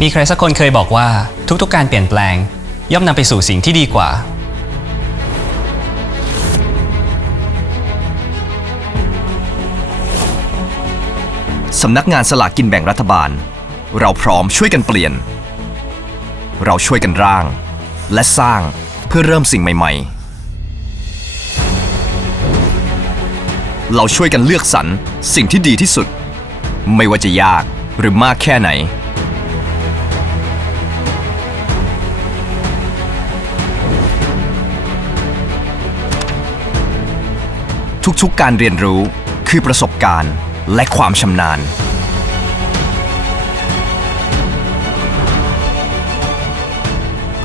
มีใครสักคนเคยบอกว่าทุกๆการเปลี่ยนแปลง ย่อมนำไปสู่สิ่งที่ดีกว่า สำนักงานสลากกินแบ่งรัฐบาล เราพร้อมช่วยกันเปลี่ยน เราช่วยกันร่าง และสร้างเพื่อเริ่มสิ่งใหม่ ๆ เราช่วยกันเลือกสรรสิ่งที่ดีที่สุด ไม่ว่าจะยากหรือมากแค่ไหน ทุกๆ การเรียนรู้คือประสบการณ์และความชำนาญ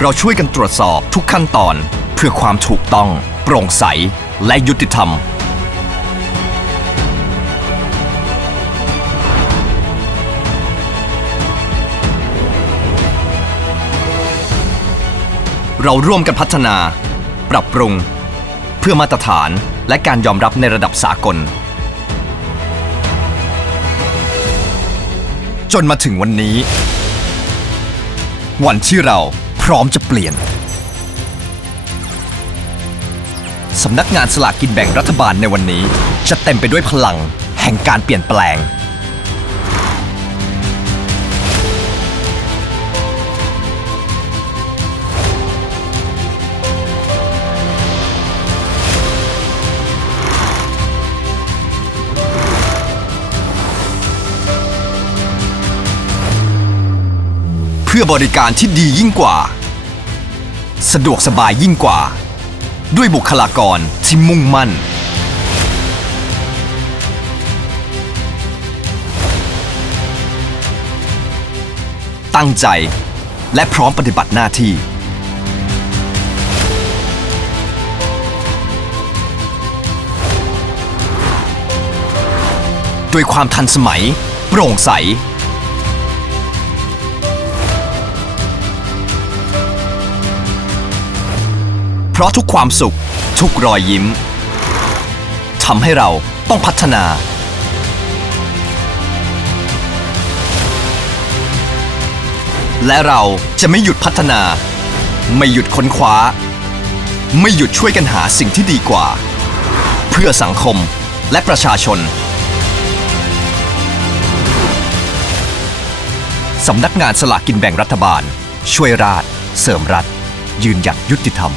เราช่วยกันตรวจสอบทุกขั้นตอนเพื่อความถูกต้อง โปร่งใส และยุติธรรม เราร่วมกันพัฒนา ปรับปรุง เพื่อมาตรฐาน และการยอมรับในระดับสากล จนมาถึงวันนี้ วันที่เราพร้อมจะเปลี่ยน สำนักงานสลากกินแบ่งรัฐบาลในวันนี้ จะเต็มไปด้วยพลังแห่งการเปลี่ยนแปลง เพื่อบริการที่ดียิ่งกว่า สะดวกสบายยิ่งกว่า ด้วยบุคลากรที่มุ่งมั่น ตั้งใจและพร้อมปฏิบัติหน้าที่ ด้วยความทันสมัย โปร่งใส ราะทุกความสุข ทุกรอยยิ้มทำให้เราต้องพัฒนา และเราจะไม่หยุดพัฒนา ไม่หยุดค้นคว้า ไม่หยุดช่วยกันหาสิ่งที่ดีกว่า เพื่อสังคมและประชาชนสำนักงานสลากกินแบ่งรัฐบาล ช่วยราช เสริมรัฐ ยืนหยัดยุติธรรม